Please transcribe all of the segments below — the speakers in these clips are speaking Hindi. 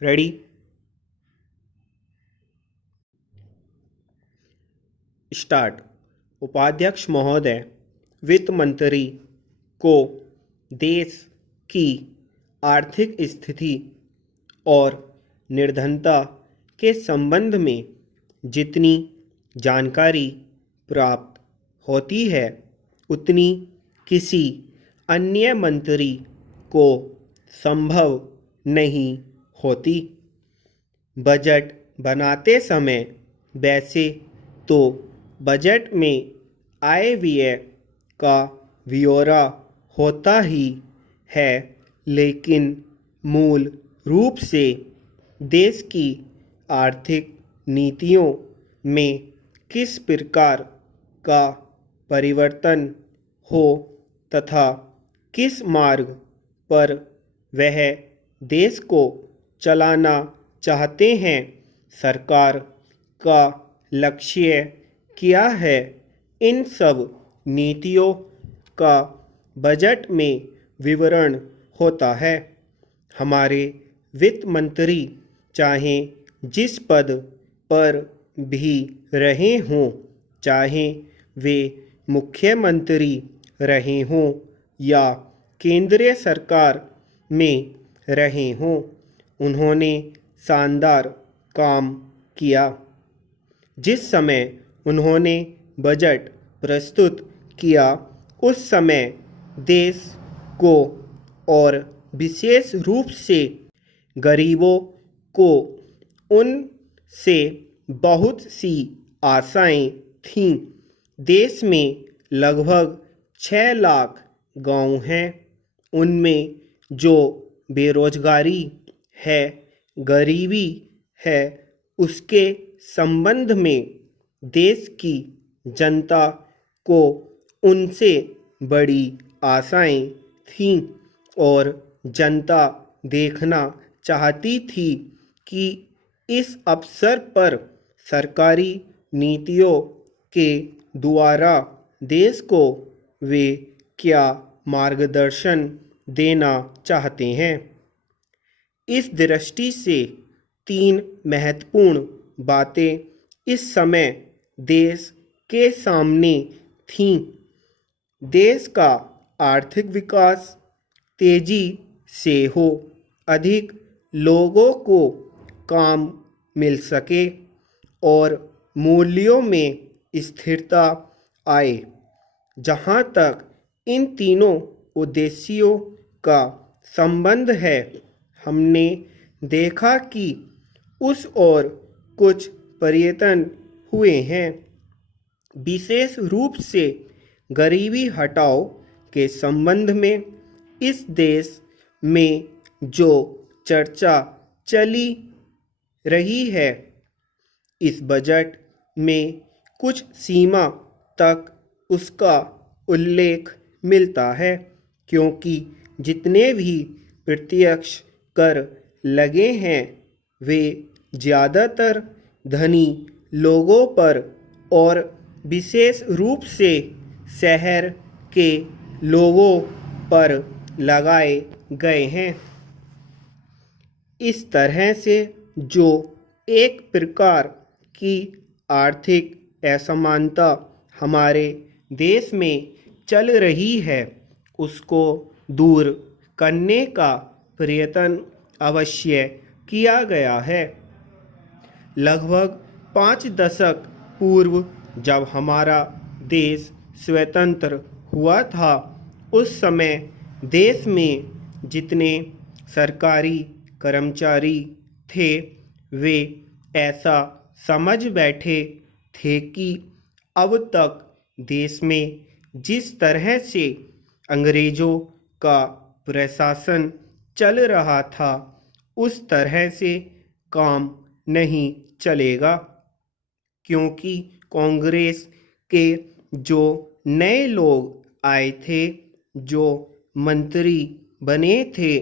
रेडी। स्टार्ट। उपाध्यक्ष महोदय, वित्त मंत्री को देश की आर्थिक स्थिति और निर्धनता के संबंध में जितनी जानकारी प्राप्त होती है उतनी किसी अन्य मंत्री को संभव नहीं होती। बजट बनाते समय वैसे तो बजट में आय व्यय का ब्यौरा होता ही है, लेकिन मूल रूप से देश की आर्थिक नीतियों में किस प्रकार का परिवर्तन हो तथा किस मार्ग पर वह देश को चलाना चाहते हैं, सरकार का लक्ष्य क्या है, इन सब नीतियों का बजट में विवरण होता है। हमारे वित्त मंत्री चाहे जिस पद पर भी रहे हों, चाहे वे मुख्यमंत्री रहे हों या केंद्रीय सरकार में रहे हों, उन्होंने शानदार काम किया। जिस समय उन्होंने बजट प्रस्तुत किया उस समय देश को और विशेष रूप से गरीबों को उनसे बहुत सी आशाएं थीं। देश में लगभग 6 लाख गांव हैं। उनमें जो बेरोजगारी है, गरीबी है, उसके संबंध में देश की जनता को उनसे बड़ी आशाएं थीं और जनता देखना चाहती थी कि इस अवसर पर सरकारी नीतियों के द्वारा देश को वे क्या मार्गदर्शन देना चाहते हैं। इस दृष्टि से 3 महत्वपूर्ण बातें इस समय देश के सामने थीं। देश का आर्थिक विकास तेजी से हो, अधिक लोगों को काम मिल सके और मूल्यों में स्थिरता आए। जहाँ तक इन तीनों उद्देश्यों का संबंध है, हमने देखा कि उस ओर कुछ प्रयत्न हुए हैं। विशेष रूप से गरीबी हटाओ के संबंध में इस देश में जो चर्चा चली रही है, इस बजट में कुछ सीमा तक उसका उल्लेख मिलता है, क्योंकि जितने भी प्रत्यक्ष कर लगे हैं वे ज़्यादातर धनी लोगों पर और विशेष रूप से शहर के लोगों पर लगाए गए हैं। इस तरह से जो एक प्रकार की आर्थिक असमानता हमारे देश में चल रही है, उसको दूर करने का प्रयत्न अवश्य किया गया है। लगभग 5 दशक पूर्व जब हमारा देश स्वतंत्र हुआ था, उस समय देश में जितने सरकारी कर्मचारी थे वे ऐसा समझ बैठे थे कि अब तक देश में जिस तरह से अंग्रेज़ों का प्रशासन चल रहा था उस तरह से काम नहीं चलेगा, क्योंकि कांग्रेस के जो नए लोग आए थे, जो मंत्री बने थे,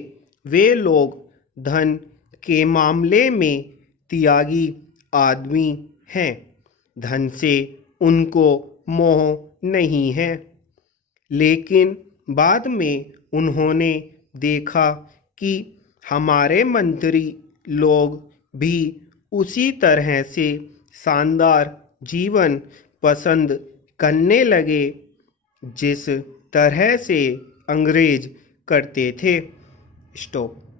वे लोग धन के मामले में त्यागी आदमी हैं। धन से उनको मोह नहीं है। लेकिन बाद में उन्होंने देखा कि हमारे मंत्री लोग भी उसी तरह से शानदार जीवन पसंद करने लगे जिस तरह से अंग्रेज करते थे। स्टॉप।